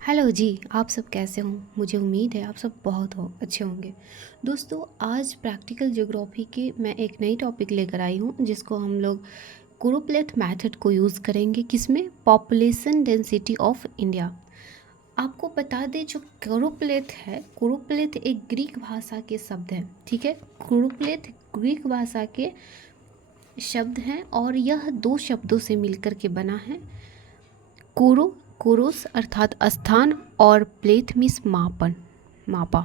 Hello जी। आप सब कैसे हों? मुझे उम्मीद है आप सब बहुत अच्छे होंगे। दोस्तों, आज प्रैक्टिकल ज्योग्राफी के मैं एक नई टॉपिक लेकर आई हूँ जिसको हम लोग कुरुप्लेथ मेथड को यूज़ करेंगे। किसमें? Population density of India. आपको बता दें, जो कुरुप्लेथ है, कुरुप्लेथ एक ग्रीक भाषा के शब्द हैं। ठीक है, कुरुप्लेथ ग्रीक भाषा के शब्द हैं और यह दो शब्दों से मिलकर के बना है। कुरु, कुरुस अर्थात स्थान, और प्लेथ मीन्स मापन, मापा।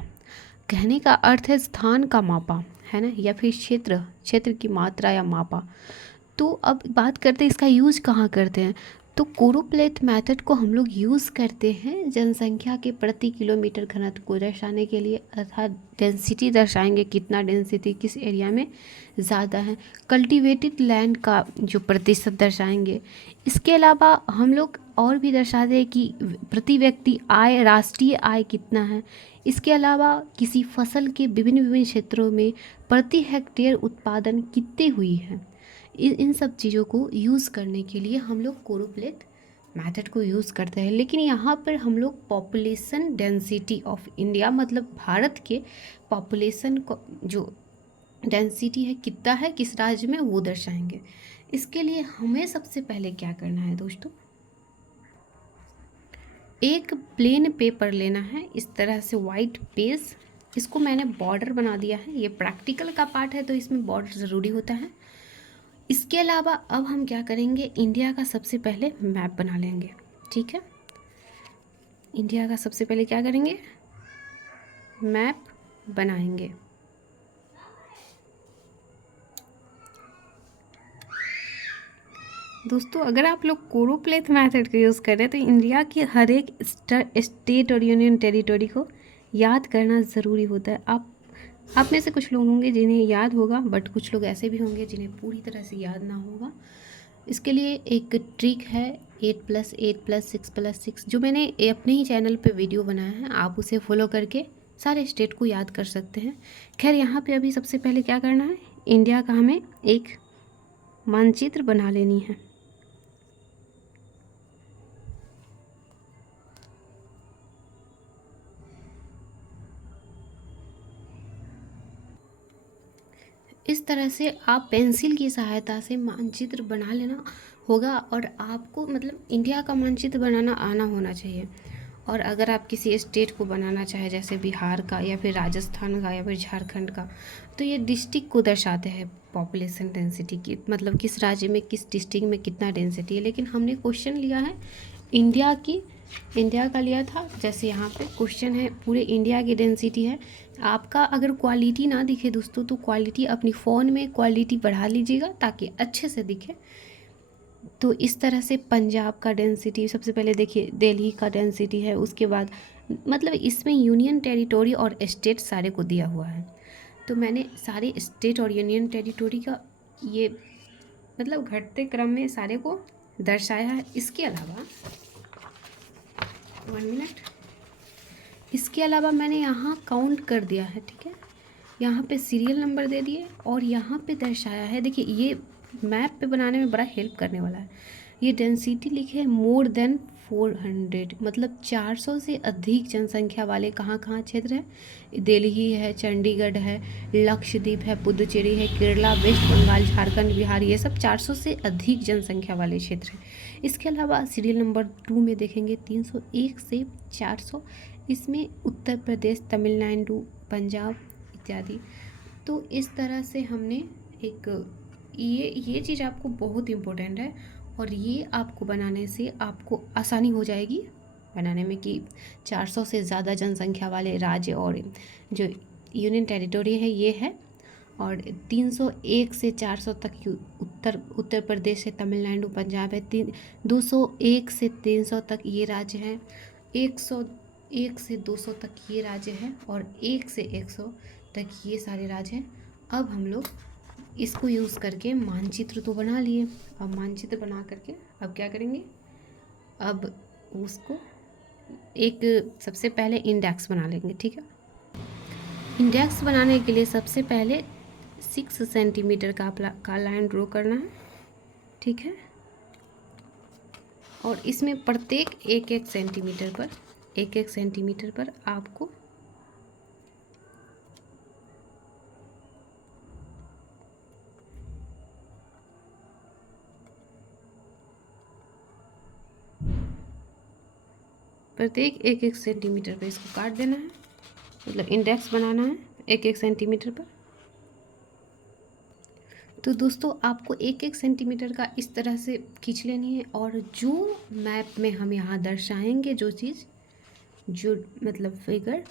कहने का अर्थ है स्थान का मापा, है ना, या फिर क्षेत्र, क्षेत्र की मात्रा या मापा। तो अब बात करते हैं इसका यूज कहाँ करते हैं। तो कुरुप्लेथ मेथड को हम लोग यूज़ करते हैं जनसंख्या के प्रति किलोमीटर घनत्व को दर्शाने के लिए, अर्थात डेंसिटी दर्शाएंगे, कितना डेंसिटी किस एरिया में ज़्यादा है। कल्टीवेटेड लैंड का जो प्रतिशत दर्शाएंगे। इसके अलावा हम लोग और भी दर्शाते हैं कि प्रति व्यक्ति आय, राष्ट्रीय आय कितना है। इसके अलावा किसी फसल के विभिन्न विभिन्न क्षेत्रों में प्रति हेक्टेयर उत्पादन कितनी हुई है। इन सब चीज़ों को यूज़ करने के लिए हम लोग कुरुप्लेथ मेथड को यूज़ करते हैं। लेकिन यहाँ पर हम लोग पॉपुलेशन डेंसिटी ऑफ इंडिया, मतलब भारत के पॉपुलेशन को जो डेंसिटी है, कितना है किस राज्य में, वो दर्शाएंगे। इसके लिए हमें सबसे पहले क्या करना है दोस्तों, एक प्लेन पेपर लेना है, इस तरह से वाइट पेज। इसको मैंने बॉर्डर बना दिया है। ये प्रैक्टिकल का पार्ट है तो इसमें बॉर्डर ज़रूरी होता है। इसके अलावा अब हम क्या करेंगे, इंडिया का सबसे पहले मैप बना लेंगे। ठीक है, इंडिया का सबसे पहले क्या करेंगे, मैप बनाएंगे। दोस्तों, अगर आप लोग कुरुप्लेथ मेथड का यूज़ कर रहे हैं तो इंडिया के हर एक स्टेट और यूनियन टेरिटरी को याद करना ज़रूरी होता है। आप में से कुछ लोग होंगे जिन्हें याद होगा, बट कुछ लोग ऐसे भी होंगे जिन्हें पूरी तरह से याद ना होगा। इसके लिए एक ट्रिक है 8+8+6+6, जो मैंने अपने ही चैनल पे वीडियो बनाया है। आप उसे फॉलो करके सारे स्टेट को याद कर सकते हैं। खैर, यहाँ पे अभी सबसे पहले क्या करना है, इंडिया का हमें एक मानचित्र बना लेनी है। इस तरह से आप पेंसिल की सहायता से मानचित्र बना लेना होगा, और आपको मतलब इंडिया का मानचित्र बनाना आना होना चाहिए। और अगर आप किसी स्टेट को बनाना चाहे, जैसे बिहार का या फिर राजस्थान का या फिर झारखंड का, तो ये डिस्ट्रिक्ट को दर्शाते हैं पॉपुलेशन डेंसिटी की, मतलब किस राज्य में किस डिस्ट्रिक्ट में कितना डेंसिटी है। लेकिन हमने क्वेश्चन लिया है इंडिया का लिया था। जैसे यहाँ पे क्वेश्चन है पूरे इंडिया की डेंसिटी है। आपका अगर क्वालिटी ना दिखे दोस्तों, तो क्वालिटी अपनी फ़ोन में क्वालिटी बढ़ा लीजिएगा ताकि अच्छे से दिखे। तो इस तरह से पंजाब का डेंसिटी सबसे पहले देखिए, दिल्ली का डेंसिटी है। उसके बाद मतलब इसमें यूनियन टेरिटोरी और स्टेट सारे को दिया हुआ है। तो मैंने सारे स्टेट और यूनियन टेरिटोरी का ये मतलब घटते क्रम में सारे को दर्शाया है। इसके अलावा 1 मिनट, इसके अलावा मैंने यहाँ काउंट कर दिया है। ठीक है, यहाँ पे सीरियल नंबर दे दिए और यहाँ पे दर्शाया है। देखिए, ये मैप पे बनाने में बड़ा हेल्प करने वाला है। ये डेंसिटी लिखे है मोर देन 400, मतलब 400 से अधिक जनसंख्या वाले कहाँ कहाँ क्षेत्र है। दिल्ली है, चंडीगढ़ है, लक्षद्वीप है, पुदुचेरी है, केरला, वेस्ट बंगाल, झारखंड, बिहार, ये सब 400 से अधिक जनसंख्या वाले क्षेत्र हैं। इसके अलावा सीरियल नंबर 2 में देखेंगे 301 से 400, इसमें उत्तर प्रदेश, तमिलनाडु, पंजाब इत्यादि। तो इस तरह से हमने एक ये चीज़ आपको बहुत इम्पोर्टेंट है, और ये आपको बनाने से आपको आसानी हो जाएगी बनाने में कि 400 से ज़्यादा जनसंख्या वाले राज्य और जो यूनियन टेरिटोरी है ये है, और 301 से 400 तक उत्तर प्रदेश है, तमिलनाडु, पंजाब है। 201 से 300 तक ये राज्य हैं। 101 से 200 तक ये राज्य हैं, और 1 से 100 तक ये सारे राज्य हैं। अब हम लोग इसको यूज़ करके मानचित्र तो बना लिए। अब मानचित्र बना करके अब क्या करेंगे, अब उसको एक सबसे पहले इंडेक्स बना लेंगे। ठीक है, इंडेक्स बनाने के लिए सबसे पहले 6 सेंटीमीटर का लाइन ड्रॉ करना है। ठीक है, और इसमें प्रत्येक 1-1 सेंटीमीटर पर 1-1 सेंटीमीटर पर आपको प्रत्येक 1-1 सेंटीमीटर पर इसको काट देना है, मतलब इंडेक्स बनाना है 1-1 सेंटीमीटर पर। तो दोस्तों आपको 1-1 सेंटीमीटर का इस तरह से खींच लेनी है, और जो मैप में हम यहाँ दर्शाएंगे जो चीज़, जो मतलब फिगर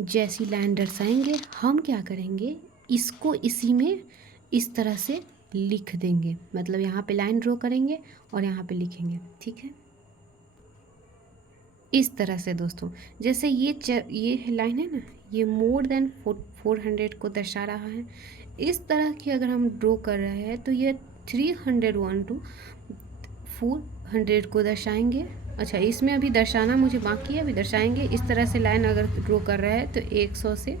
जैसी लाइन दर्शाएंगे, हम क्या करेंगे, इसको इसी में इस तरह से लिख देंगे। मतलब यहाँ पे लाइन ड्रॉ करेंगे और यहाँ पे लिखेंगे, ठीक है। इस तरह से दोस्तों, जैसे ये लाइन है ना, ये मोर देन 400 को दर्शा रहा है। इस तरह की अगर हम ड्रॉ कर रहे हैं तो ये 301 टू 400 को दर्शाएंगे। अच्छा, इसमें अभी दर्शाना मुझे बाकी है, अभी दर्शाएंगे। इस तरह से लाइन अगर ड्रॉ कर रहे हैं तो 100 से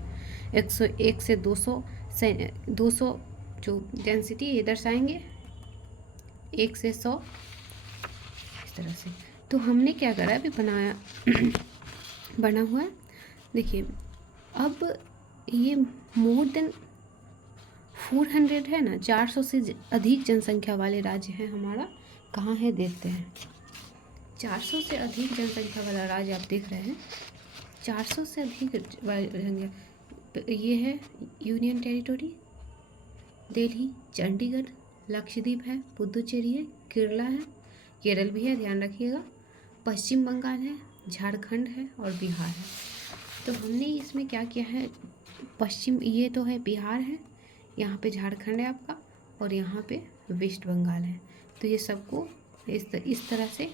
101 से 200 जो डेंसिटी ये दर्शाएंगे, 1 से 100 इस तरह से। तो हमने क्या करा, अभी बनाया बना हुआ है, देखिए। अब ये मोर देन 400 है ना, 400 से अधिक जनसंख्या वाले राज्य हैं हमारा। कहाँ है देखते हैं। 400 से अधिक जनसंख्या वाला राज्य आप देख रहे हैं, 400 से अधिक ये है यूनियन टेरिटोरी, दिल्ली, चंडीगढ़, लक्षद्वीप है, पुदुचेरी है, केरला है, केरल भी है, ध्यान रखिएगा, पश्चिम बंगाल है, झारखंड है और बिहार है। तो हमने इसमें क्या किया है, पश्चिम ये तो है बिहार है, यहाँ पे झारखंड है आपका, और यहाँ पे वेस्ट बंगाल है। तो ये सबको इस तरह से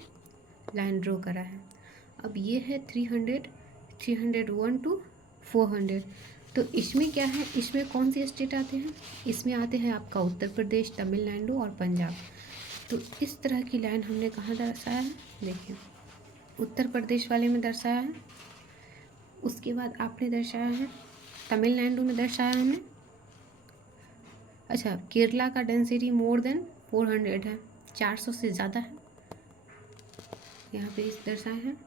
लाइन ड्रॉ करा है। अब ये है 301 टू 400। तो इसमें क्या है, इसमें कौन से स्टेट आते हैं, इसमें आते हैं आपका उत्तर प्रदेश, तमिलनाडु और पंजाब। तो इस तरह की लाइन हमने कहाँ दर्शाया है, देखिए उत्तर प्रदेश वाले में दर्शाया है, उसके बाद आपने दर्शाया है तमिलनाडु में दर्शाया हमने। अच्छा, केरला का डेंसिटी मोर देन 400 है, 400 से ज़्यादा है, यहाँ पे इस दर्शाए हैं।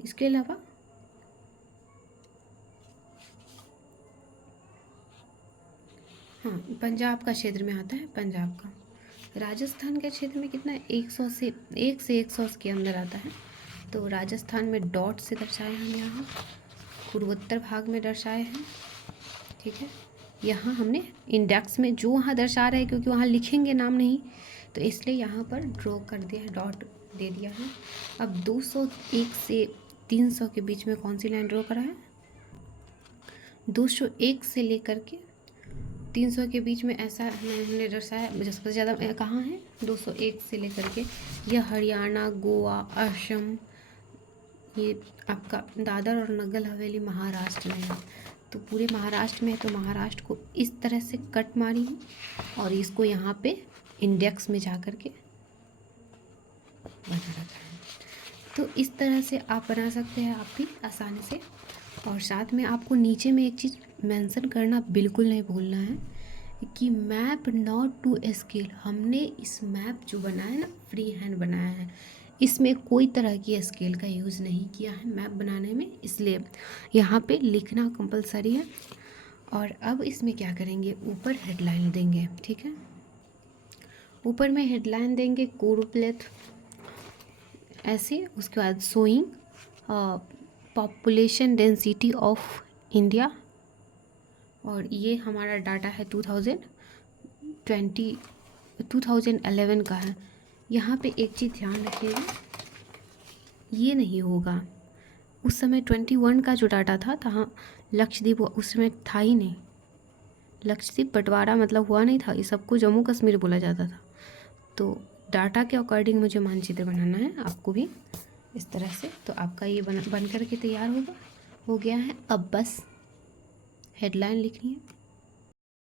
इसके अलावा हाँ, पंजाब का क्षेत्र में आता है, पंजाब का। राजस्थान के क्षेत्र में कितना है, 100 से 1 से 100 के अंदर आता है। तो राजस्थान में डॉट से दर्शाए हम यहाँ, पूर्वोत्तर भाग में दर्शाए हैं, ठीक है। यहाँ हमने इंडेक्स में जो वहाँ दर्शा रहे हैं, क्योंकि वहाँ लिखेंगे नाम नहीं, तो इसलिए यहाँ पर ड्रॉ कर दिया है, डॉट दे दिया है। अब 201 से 300 के बीच में कौन सी लाइन ड्रॉ करा है, 201 से लेकर के 300 के बीच में ऐसा हमने दर्शाया। सबसे ज़्यादा कहाँ है, 201 से लेकर के यह हरियाणा, गोवा, असम, ये आपका दादर और नगर हवेली महाराष्ट्र में है। तो पूरे महाराष्ट्र में है, तो महाराष्ट्र को इस तरह से कट मारी है और इसको यहाँ पे इंडेक्स में जा कर के बना रखा है। तो इस तरह से आप बना सकते हैं, आप भी आसानी से। और साथ में आपको नीचे में एक चीज़ मेंशन करना बिल्कुल नहीं भूलना है कि मैप नॉट टू स्केल। हमने इस मैप जो बनाया है ना, फ्री हैंड बनाया है, इसमें कोई तरह की स्केल का यूज़ नहीं किया है मैप बनाने में, इसलिए यहाँ पे लिखना कंपलसरी है। और अब इसमें क्या करेंगे, ऊपर हेडलाइन देंगे, ठीक है। ऊपर में हेडलाइन देंगे कोरोप्लेथ ऐसे, उसके बाद showing population density of India, और ये हमारा डाटा है 2011 का है। यहाँ पे एक चीज़ ध्यान रखिएगा, ये नहीं होगा, उस समय 21 का जो डाटा था लक्षद्वीप उस समय था ही नहीं, लक्षद्वीप बंटवारा मतलब हुआ नहीं था, ये सबको जम्मू कश्मीर बोला जाता था। तो डाटा के अकॉर्डिंग मुझे मानचित्र बनाना है, आपको भी इस तरह से। तो आपका ये बन कर के तैयार हो गया है। अब बस हेडलाइन लिखनी है।